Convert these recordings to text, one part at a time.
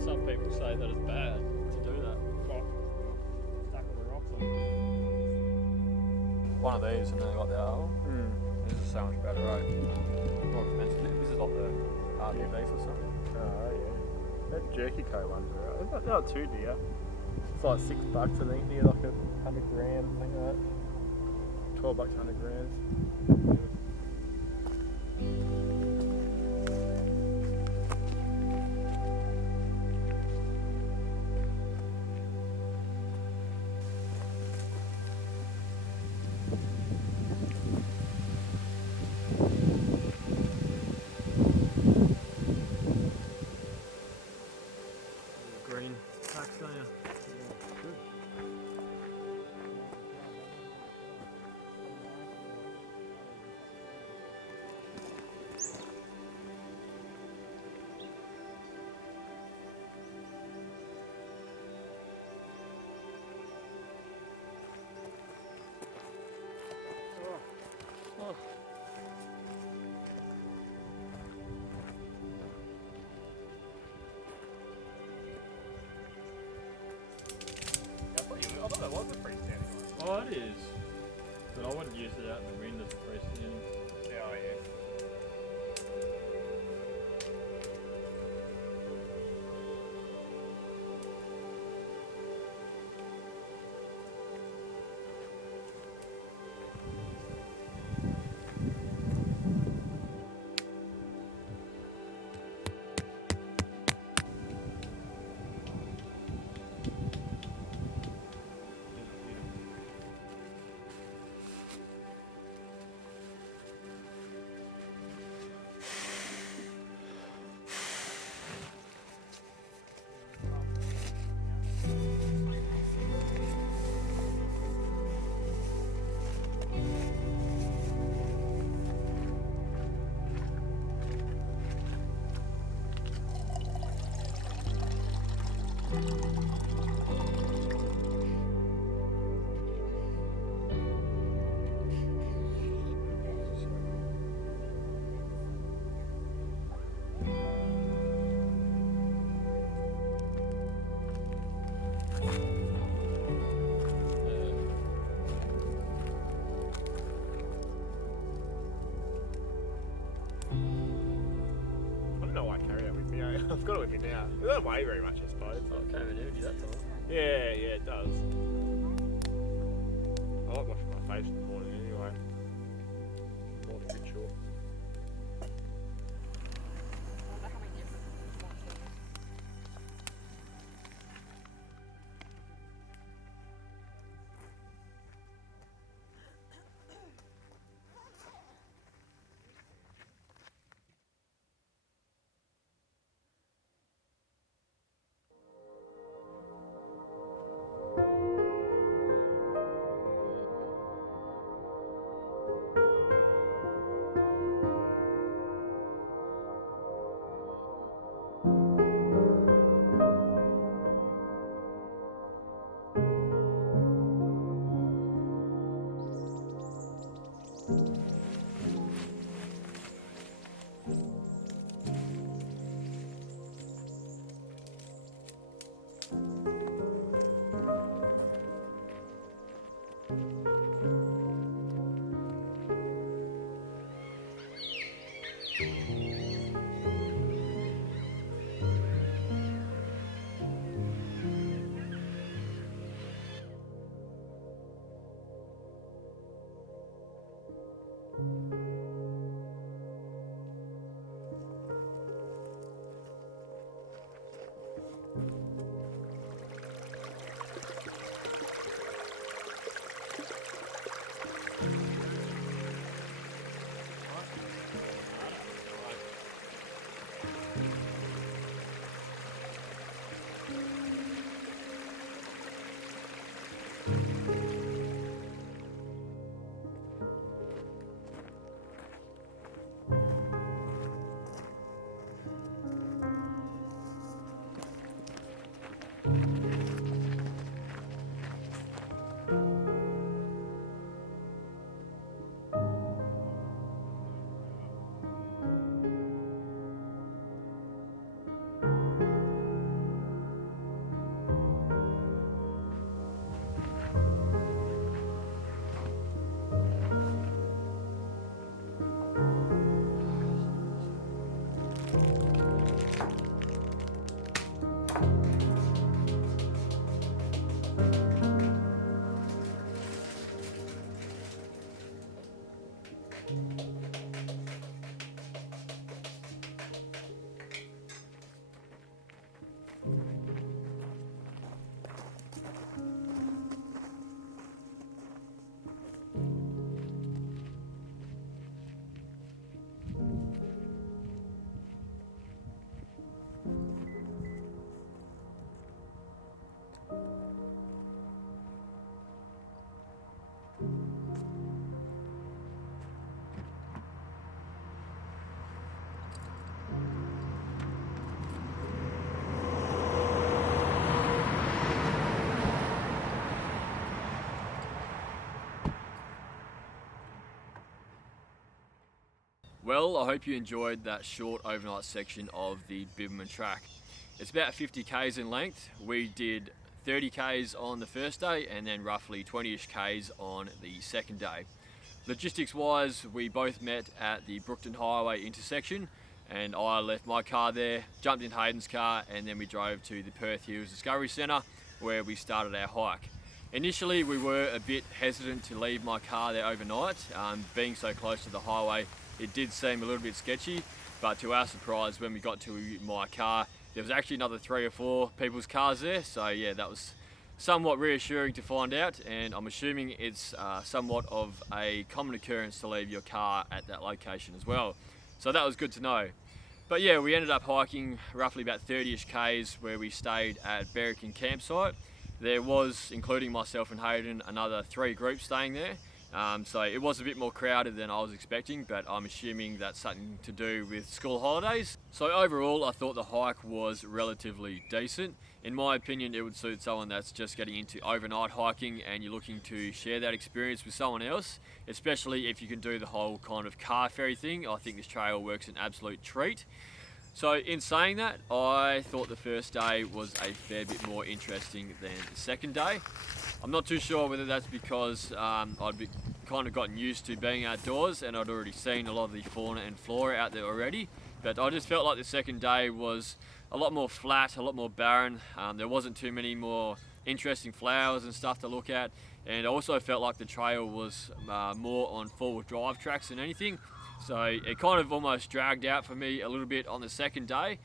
Some people say that it's bad to do that. What? Stacking the rocks on. One of these, and then I got the other one. This is so much better, right? More expensive. This is like the RB beef or something. Oh yeah. That Jerky Co ones are right. They're not too dear. It's like $6 I think. You get like 100 grams, something like that. $12, 100 grams. Green packs, don't you? Good. Oh. I thought that was a freestanding one. Oh, it is. But I wouldn't use it out in the wind as a freestanding. Yeah, oh yeah. I've got it with me now. It doesn't weigh very much, I suppose. Oh, it came in handy that time. Yeah, it does. I like washing my face in the morning anyway. More than ritual. Well, I hope you enjoyed that short overnight section of the Bibbulmun Track. It's about 50 k's in length. We did 30 k's on the first day and then roughly 20ish k's on the second day. Logistics wise, we both met at the Brookton Highway intersection, and I left my car there, jumped in Hayden's car, and then we drove to the Perth Hills Discovery Centre where we started our hike. Initially we were a bit hesitant to leave my car there overnight. Being so close to the highway, it did seem a little bit sketchy, but to our surprise, when we got to my car, there was actually another 3 or 4 people's cars there. So yeah, that was somewhat reassuring to find out, and I'm assuming it's somewhat of a common occurrence to leave your car at that location as well. So that was good to know. But yeah, we ended up hiking roughly about 30ish k's where we stayed at Beraking Camp Site. There was, including myself and Hayden, another 3 groups staying there. So it was a bit more crowded than I was expecting, but I'm assuming that's something to do with school holidays. So overall, I thought the hike was relatively decent. In my opinion, it would suit someone that's just getting into overnight hiking and you're looking to share that experience with someone else, especially if you can do the whole kind of car ferry thing. I think this trail works an absolute treat. So in saying that, I thought the first day was a fair bit more interesting than the second day. I'm not too sure whether that's because I'd kind of gotten used to being outdoors and I'd already seen a lot of the fauna and flora out there already, but I just felt like the second day was a lot more flat, a lot more barren. There wasn't too many more interesting flowers and stuff to look at, and I also felt like the trail was more on four-wheel drive tracks than anything. So it kind of almost dragged out for me a little bit on the second day.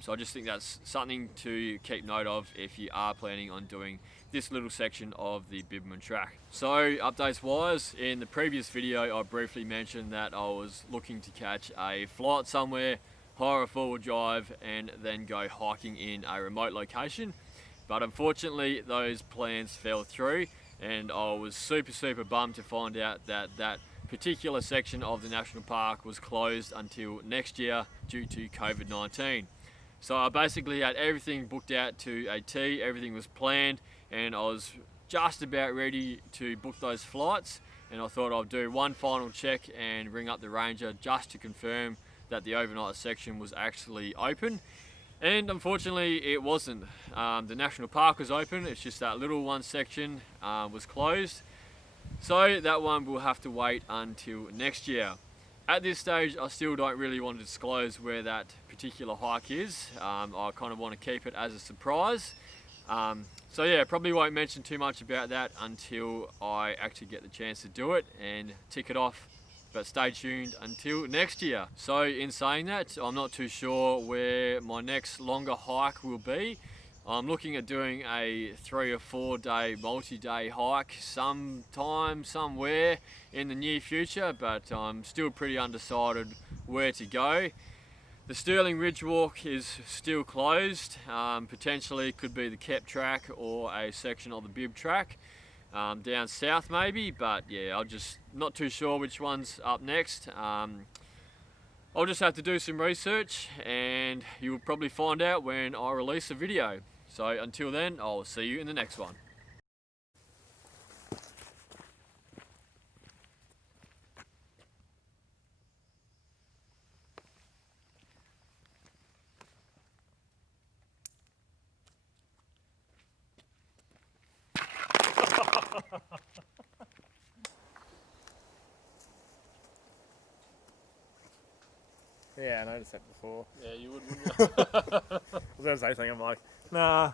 So I just think that's something to keep note of if you are planning on doing this little section of the Bibbulmun Track. So updates wise, in the previous video I briefly mentioned that I was looking to catch a flight somewhere, hire a four-wheel drive and then go hiking in a remote location. But unfortunately those plans fell through, and I was super bummed to find out that that particular section of the national park was closed until next year due to COVID-19. So I basically had everything booked out to a T, everything was planned, and I was just about ready to book those flights, and I thought I'd do one final check and ring up the ranger just to confirm that the overnight section was actually open. And unfortunately it wasn't. The national park was open, it's just that little one section was closed. So that one will have to wait until next year. At this stage, I still don't really want to disclose where that particular hike is. I kind of want to keep it as a surprise. So yeah, probably won't mention too much about that until I actually get the chance to do it and tick it off. But stay tuned until next year. So in saying that, I'm not too sure where my next longer hike will be. I'm looking at doing a 3 or 4 day multi-day hike sometime, somewhere in the near future, but I'm still pretty undecided where to go. The Stirling Ridge Walk is still closed. Potentially could be the Kep Track or a section of the Bib Track down south maybe, but yeah, I'm just not too sure which one's up next. I'll just have to do some research and you'll probably find out when I release a video. So until then, I'll see you in the next one. Yeah, I noticed that before. Yeah, you would, wouldn't you? I was going to say something, I'm like, nah.